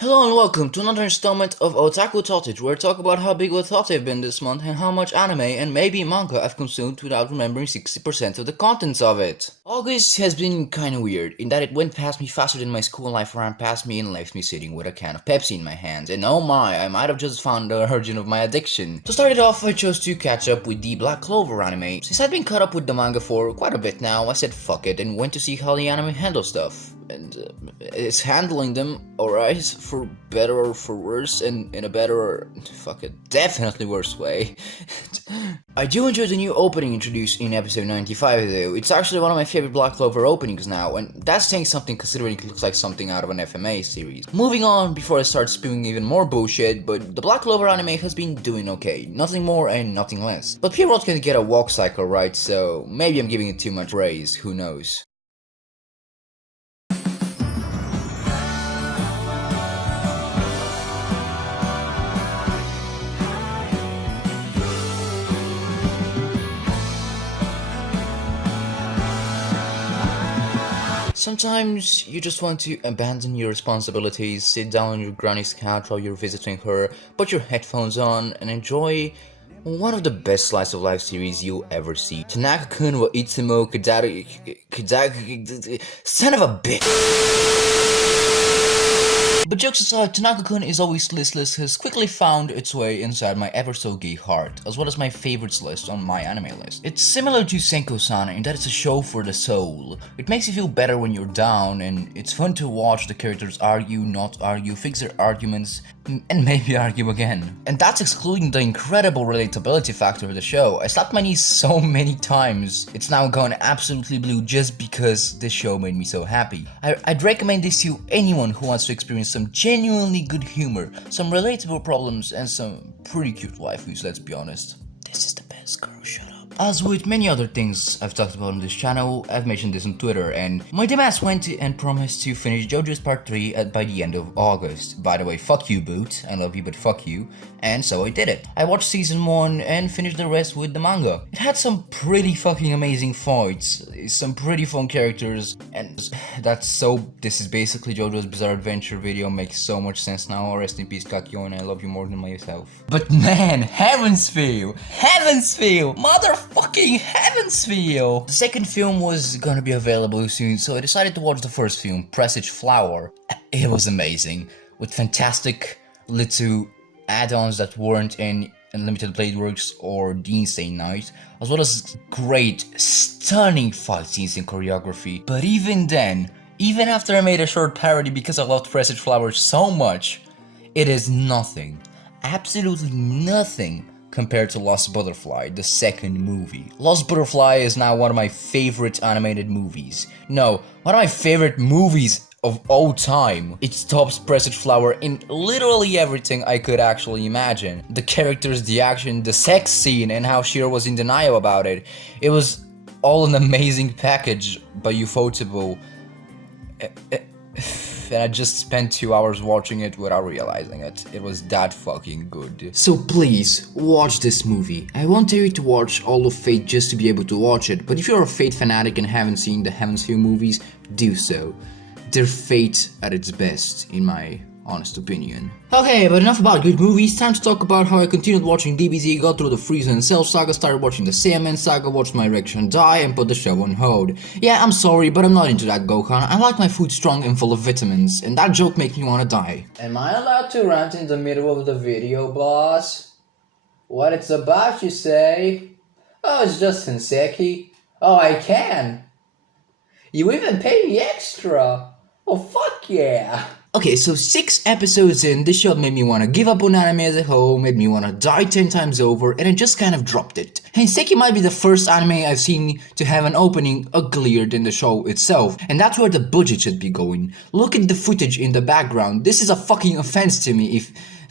Hello and welcome to another installment of Otaku Thottage, where I talk about how big of a thought I've been this month and how much anime and maybe manga I've consumed without remembering 60% of the contents of it. August has been kinda weird, in that it went past me faster than my school life ran past me and left me sitting with a can of Pepsi in my hand, and oh my, I might have just found the origin of my addiction. To start it off, I chose to catch up with the Black Clover anime. Since I'd been caught up with the manga for quite a bit now, I said fuck it and went to see how the anime handles stuff. And it's handling them alright, for better or for worse, and in a better or definitely worse way. I do enjoy the new opening introduced in episode 95 though. It's actually one of my favorite Black Clover openings now, and that's saying something considering it looks like something out of an FMA series. Moving on before I start spewing even more bullshit, but the Black Clover anime has been doing okay, nothing more and nothing less. But Pierrot can get a walk cycle right, so maybe I'm giving it too much praise, who knows. Sometimes you just want to abandon your responsibilities, sit down on your granny's couch while you're visiting her, put your headphones on, and enjoy one of the best slice of life series you'll ever see. Tanaka-kun wa itsumo son of a bitch! But jokes aside, Tanaka-kun is always listless has quickly found its way inside my ever-so-gay heart, as well as my favorites list on my anime list. It's similar to Senko-san in that it's a show for the soul. It makes you feel better when you're down, and it's fun to watch the characters argue, not argue, fix their arguments, and maybe argue again. And that's excluding the incredible relatability factor of the show. I slapped my knees so many times, it's now gone absolutely blue just because this show made me so happy. I'd recommend this to anyone who wants to experience some genuinely good humor, some relatable problems, and some pretty cute waifus, let's be honest. This is the best, girl, shut up. As with many other things I've talked about on this channel, I've mentioned this on Twitter, and my dumbass went and promised to finish JoJo's Part 3 by the end of August. By the way, fuck you, Boot. I love you, but fuck you. And so I did it. I watched season 1 and finished the rest with the manga. It had some pretty fucking amazing fights, some pretty fun characters, and this is basically JoJo's Bizarre Adventure video, makes so much sense now. Rest in peace, Kakyo, and I love you more than myself. But man, Heavensville! Heavensville! Motherfucking Heavensville! The second film was gonna be available soon, so I decided to watch the first film, Presage Flower. It was amazing, with fantastic little add-ons that weren't in Unlimited Blade Works or The Insane Knight, as well as great, stunning fight scenes and choreography. But even then, even after I made a short parody because I loved Presage Flower so much, it is nothing, absolutely nothing compared to Lost Butterfly, the second movie. Lost Butterfly is now one of my favorite animated movies. No, one of my favorite movies of all time. It tops Presage Flower in literally everything I could actually imagine. The characters, the action, the sex scene, and how Shiro was in denial about it. It was all an amazing package by Ufotable. And I just spent 2 hours watching it without realizing it. It was that fucking good. So please, watch this movie. I won't tell you to watch all of Fate just to be able to watch it, but if you're a Fate fanatic and haven't seen the Heavensville movies, do so. They're Fate at its best, in my honest opinion. Okay, but enough about good movies, time to talk about how I continued watching DBZ, got through the Frieza and Cell saga, started watching the Saiyaman saga, watched my erection die, and put the show on hold. Yeah, I'm sorry, but I'm not into that Gohan. I like my food strong and full of vitamins, and that joke makes me wanna die. Am I allowed to rant in the middle of the video, boss? What it's about, you say? Oh, it's just Hensuki. Oh, I can. You even pay me extra. Oh, fuck yeah! Okay, so 6 episodes in, this show made me wanna give up on anime as a whole, made me wanna die 10 times over, and I just kind of dropped it. Hensuki might be the first anime I've seen to have an opening uglier than the show itself, and that's where the budget should be going. Look at the footage in the background, this is a fucking offense to me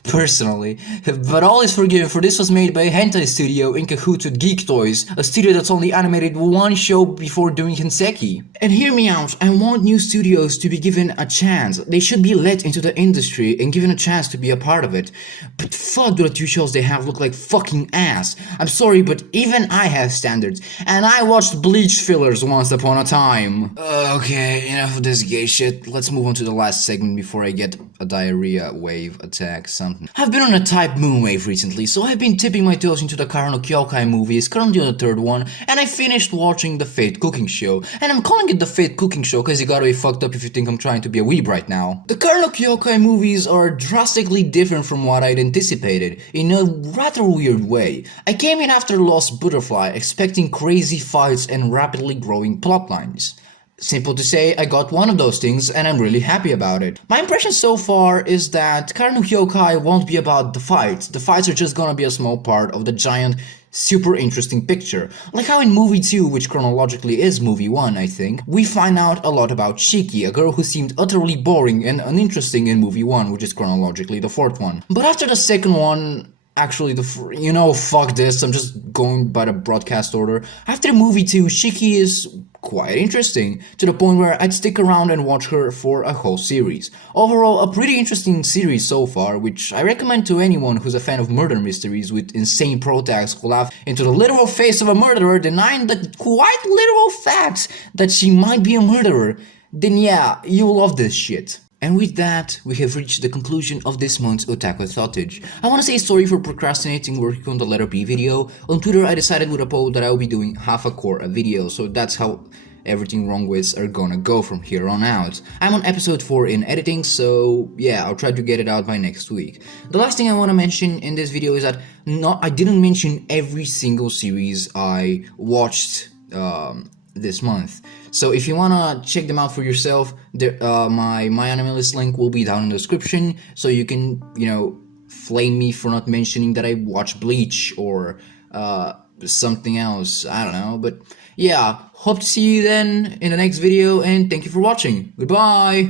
personally. But all is forgiven, for this was made by a hentai studio in cahoots with Geek Toys, a studio that's only animated one show before doing Hensuki. And hear me out, I want new studios to be given a chance. They should be let into the industry and given a chance to be a part of it. But fuck, do the 2 shows they have look like fucking ass. I'm sorry, but even I have standards, and I watched Bleach fillers once upon a time. Okay, enough of this gay shit. Let's move on to the last segment before I get a diarrhea wave attack, something. I've been on a type moon wave recently, so I've been tipping my toes into the Kara no Kyokai movies, currently on the third one, and I finished watching the Fate Cooking Show. And I'm calling it the Fate Cooking Show cause you gotta be fucked up if you think I'm trying to be a weeb right now. The Kara no Kyokai movies are drastically different from what I'd anticipated, in a rather weird way. I came in after Lost Butterfly expecting crazy fights and rapidly growing plotlines. Simple to say, I got one of those things and I'm really happy about it. My impression so far is that Kara no Hyokai won't be about the fights. The fights are just gonna be a small part of the giant, super interesting picture. Like how in movie 2, which chronologically is movie 1 I think, we find out a lot about Shiki, a girl who seemed utterly boring and uninteresting in movie 1, which is chronologically the fourth one. But after the second one, actually, fuck this, I'm just going by the broadcast order. After movie 2, Shiki is quite interesting, to the point where I'd stick around and watch her for a whole series. Overall, a pretty interesting series so far, which I recommend to anyone who's a fan of murder mysteries with insane protags who laugh into the literal face of a murderer, denying the quite literal facts that she might be a murderer. Then yeah, you'll love this shit. And with that, we have reached the conclusion of this month's Otaku Thottage. I wanna say sorry for procrastinating working on the letter B video. On Twitter I decided with a poll that I will be doing half a core a video, so that's how everything wrong withs are gonna go from here on out. I'm on episode 4 in editing, so yeah, I'll try to get it out by next week. The last thing I wanna mention in this video is that I didn't mention every single series I watched this month. So if you wanna check them out for yourself, my anime list link will be down in the description, so you can, flame me for not mentioning that I watched Bleach or something else, I don't know, but yeah, hope to see you then in the next video, and thank you for watching. Goodbye!